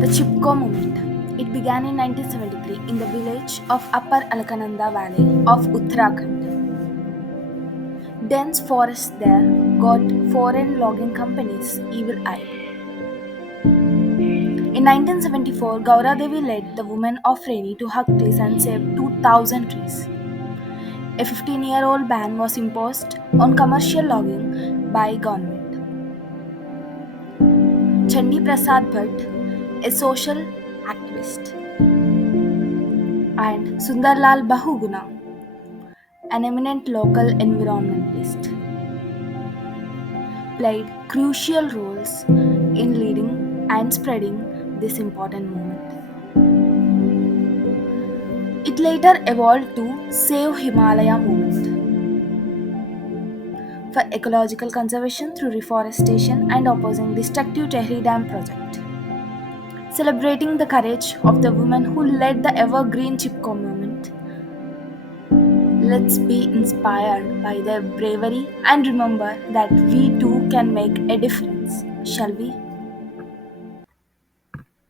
The Chipko movement. It began in 1973 in the village of Upper Alkananda Valley of Uttarakhand. Dense forests there got foreign logging companies evil eye. In 1974, Gaura Devi led the women of Reni to hug trees and save 2,000 trees. A 15-year-old ban was imposed on commercial logging by government. Chandi Prasad Bhatt, a social activist, and Sundarlal Bahuguna, an eminent local environmentalist, played crucial roles in leading and spreading this important movement. It later evolved to Save Himalaya movement for ecological conservation through reforestation and opposing destructive Tehri Dam project. Celebrating the courage of the women who led the evergreen Chipko movement, let's be inspired by their bravery and remember that we too can make a difference, shall we?